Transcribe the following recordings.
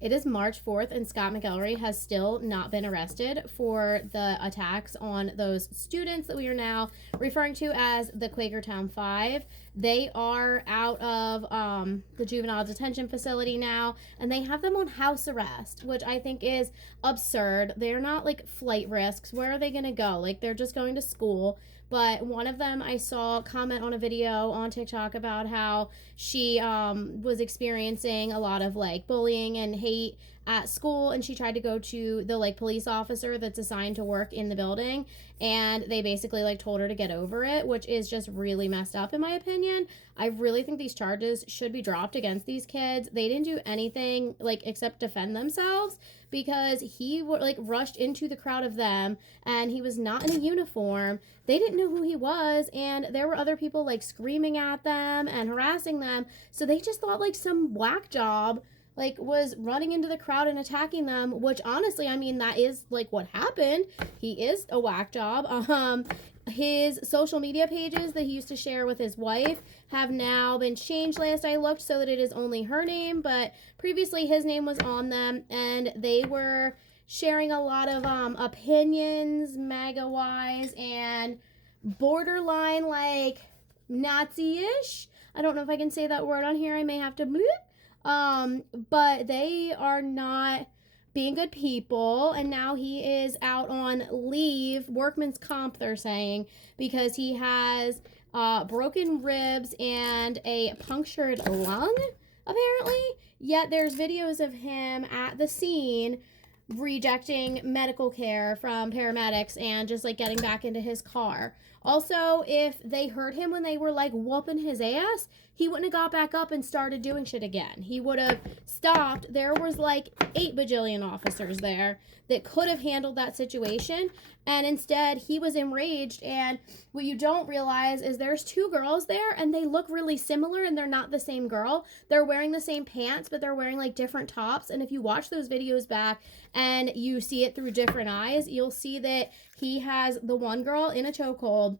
It is March 4th, and Scott McElree has still not been arrested for the attacks on those students that we are now referring to as the Quakertown Five. They are out of the juvenile detention facility now, and they have them on house arrest, which I think is absurd. They're not like flight risks. Where are they going to go? Like, they're just going to school. But one of them I saw comment on a video on TikTok about how she was experiencing a lot of like bullying and hate at school, and she tried to go to the like police officer that's assigned to work in the building, and they basically like told her to get over it, which is just really messed up in my opinion. I really think these charges should be dropped against these kids. They didn't do anything like except defend themselves, because he like rushed into the crowd of them, and he was not in a uniform. They didn't know who he was, and there were other people like screaming at them and harassing them, so they just thought like some whack job like was running into the crowd and attacking them, which honestly, I mean, that is like what happened. He is a whack job. His social media pages that he used to share with his wife have now been changed last I looked, so that it is only her name, but previously his name was on them, and they were sharing a lot of opinions, MAGA wise, and borderline like Nazi-ish. I don't know if I can say that word on here. I may have to move. But they are not being good people, and now he is out on leave, workman's comp, they're saying, because he has broken ribs and a punctured lung, apparently. Yet there's videos of him at the scene rejecting medical care from paramedics and just like getting back into his car. Also, if they heard him when they were like whooping his ass, he wouldn't have got back up and started doing shit again. He would have stopped. There was like 8 bajillion officers there that could have handled that situation, and instead he was enraged. And what you don't realize is there's 2 girls there, and they look really similar, and they're not the same girl. They're wearing the same pants, but they're wearing like different tops. And if you watch those videos back and you see it through different eyes, you'll see that he has the one girl in a chokehold,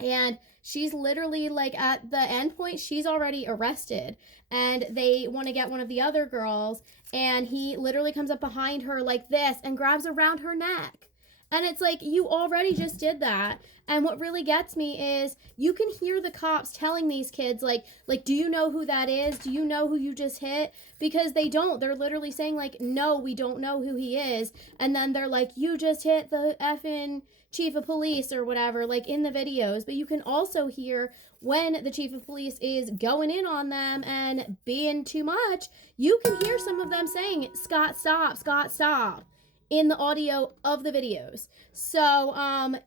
and she's literally like at the end point, she's already arrested, and they want to get one of the other girls, and he literally comes up behind her like this and grabs around her neck. And it's like, you already just did that. And what really gets me is you can hear the cops telling these kids, like, do you know who that is? Do you know who you just hit? Because they don't. They're literally saying, like, no, we don't know who he is. And then they're like, you just hit the effing chief of police or whatever, like in the videos. But you can also hear when the chief of police is going in on them and being too much, you can hear some of them saying, Scott, stop, Scott, stop, in the audio of the videos. So,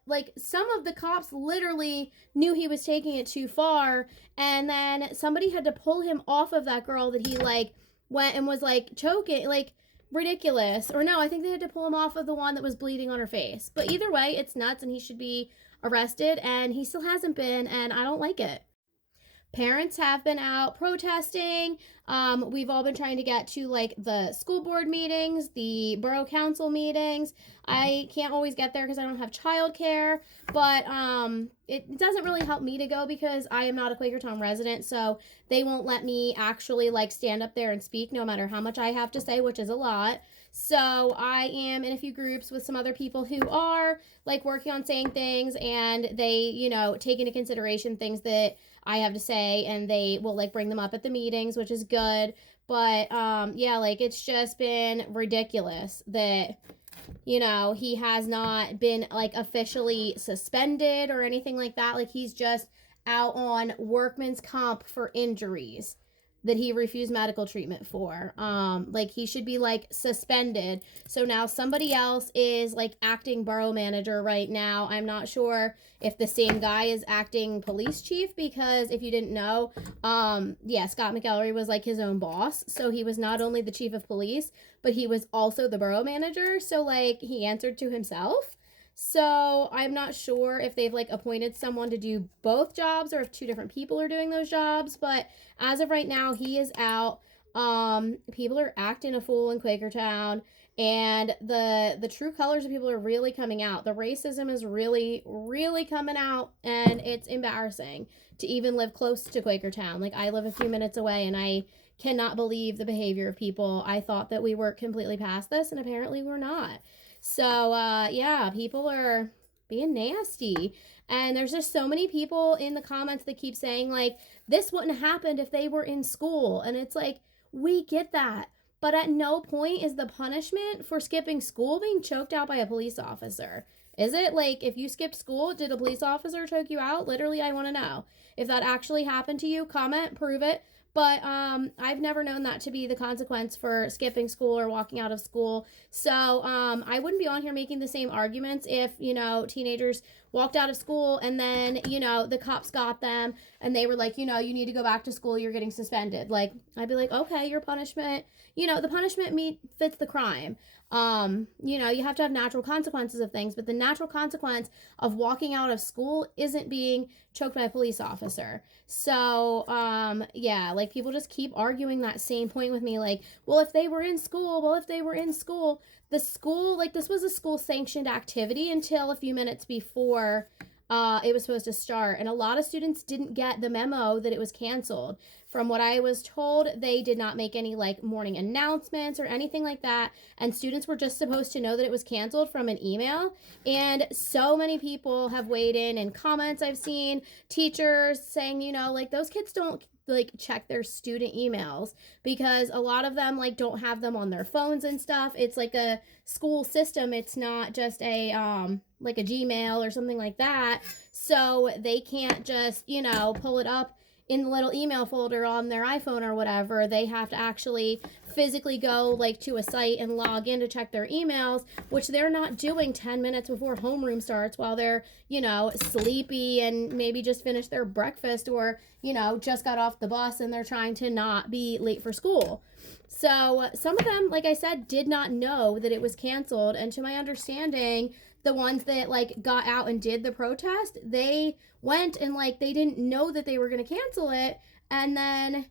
like, some of the cops literally knew he was taking it too far, and then somebody had to pull him off of that girl that he, like, went and was, like, choking, like, ridiculous. Or no, I think they had to pull him off of the one that was bleeding on her face. But either way, it's nuts, and he should be arrested, and he still hasn't been, and I don't like it. Parents have been out protesting. We've all been trying to get to like the school board meetings, the borough council meetings. I can't always get there because I don't have childcare, but it doesn't really help me to go because I am not a Quakertown resident, so they won't let me actually like stand up there and speak no matter how much I have to say, which is a lot. So I am in a few groups with some other people who are like working on saying things, and they, you know, take into consideration things that I have to say, and they will like bring them up at the meetings, which is good. But yeah, like it's just been ridiculous that, you know, he has not been like officially suspended or anything like that. Like he's just out on workman's comp for injuries that he refused medical treatment for. Like he should be like suspended. So now somebody else is like acting borough manager right now. I'm not sure if the same guy is acting police chief, because if you didn't know, yeah, Scott McElree was like his own boss. So he was not only the chief of police, but he was also the borough manager. So like he answered to himself. So I'm not sure if they've like appointed someone to do both jobs or if 2 different people are doing those jobs. But as of right now, he is out. People are acting a fool in Quakertown, and the true colors of people are really coming out. The racism is really, really coming out, and it's embarrassing to even live close to Quakertown. Like I live a few minutes away, and I cannot believe the behavior of people. I thought that we were completely past this, and apparently we're not. So, yeah, people are being nasty. And there's just so many people in the comments that keep saying, like, this wouldn't have happened if they were in school. And it's like, we get that. But at no point is the punishment for skipping school being choked out by a police officer. Is it? Like, if you skipped school, did a police officer choke you out? Literally, I want to know. If that actually happened to you, comment, prove it. But I've never known that to be the consequence for skipping school or walking out of school. So I wouldn't be on here making the same arguments if, you know, teenagers walked out of school and then, you know, the cops got them and they were like, you know, you need to go back to school, you're getting suspended. Like, I'd be like, okay, your punishment, you know, the punishment fits the crime. You know, you have to have natural consequences of things, but the natural consequence of walking out of school isn't being choked by a police officer. So, yeah, like people just keep arguing that same point with me. Like, well, if they were in school, the school, like this was a school sanctioned activity until a few minutes before it was supposed to start. And a lot of students didn't get the memo that it was canceled. From what I was told, they did not make any like morning announcements or anything like that. And students were just supposed to know that it was canceled from an email. And so many people have weighed in comments I've seen, teachers saying, you know, like those kids don't like check their student emails because a lot of them like don't have them on their phones and stuff. It's like a school system. It's not just a like a Gmail or something like that. So they can't just, you know, pull it up in the little email folder on their iPhone or whatever. They have to actually physically go like to a site and log in to check their emails, which they're not doing 10 minutes before homeroom starts while they're, you know, sleepy and maybe just finished their breakfast or, you know, just got off the bus and they're trying to not be late for school. So some of them, like I said, did not know that it was canceled. And to my understanding, the ones that like got out and did the protest, they went and like they didn't know that they were going to cancel it. And then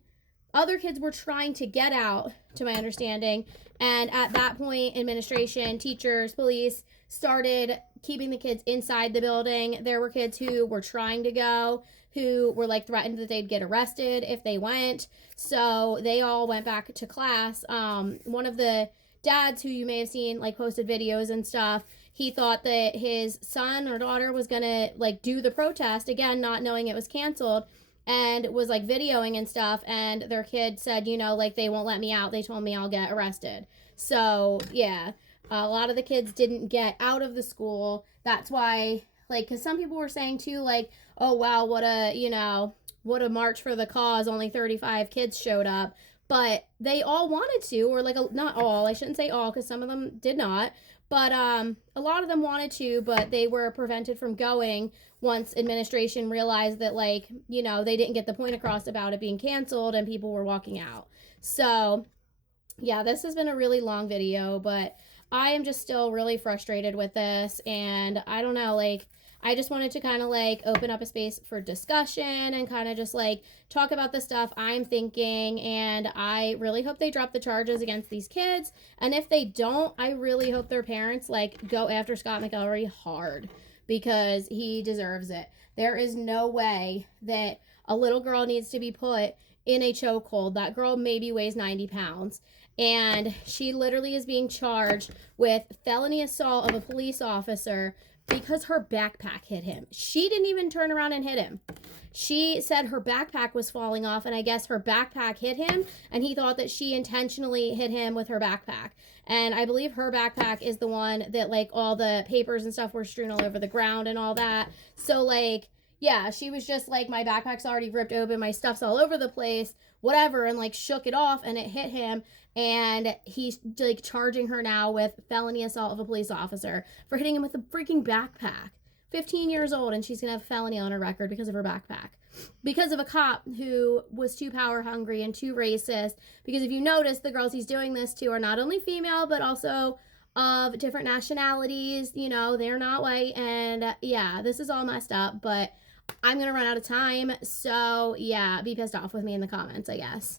other kids were trying to get out, to my understanding. And at that point, administration, teachers, police started keeping the kids inside the building. There were kids who were trying to go, who were like threatened that they'd get arrested if they went. So they all went back to class. One of the dads who you may have seen like posted videos and stuff, he thought that his son or daughter was gonna like do the protest again, not knowing it was canceled, and was like videoing and stuff, and their kid said, you know, like they won't let me out, they told me I'll get arrested. So yeah, a lot of the kids didn't get out of the school. That's why, like, because some people were saying too, like, oh wow, what a march for the cause, only 35 kids showed up. But they all wanted to, or like not all, I shouldn't say all because some of them did not, but a lot of them wanted to, but they were prevented from going once administration realized that, like, you know, they didn't get the point across about it being canceled and people were walking out. So yeah, this has been a really long video, but I am just still really frustrated with this, and I don't know, like, I just wanted to kind of like open up a space for discussion and kind of just like talk about the stuff I'm thinking. And I really hope they drop the charges against these kids. And if they don't, I really hope their parents like go after Scott McElree hard because he deserves it. There is no way that a little girl needs to be put in a chokehold. That girl maybe weighs 90 pounds. And she literally is being charged with felony assault of a police officer because her backpack hit him. She didn't even turn around and hit him. She said her backpack was falling off, and I guess her backpack hit him, and he thought that she intentionally hit him with her backpack. And I believe her backpack is the one that, like, all the papers and stuff were strewn all over the ground and all that. So, like, yeah, she was just like, my backpack's already ripped open, my stuff's all over the place, whatever, and, like, shook it off, and it hit him. And he's like charging her now with felony assault of a police officer for hitting him with a freaking backpack. 15 years old, and she's gonna have a felony on her record because of her backpack. Because of a cop who was too power hungry and too racist. Because if you notice, the girls he's doing this to are not only female, but also of different nationalities. You know, they're not white. And yeah, this is all messed up, but I'm gonna run out of time. So yeah, be pissed off with me in the comments, I guess.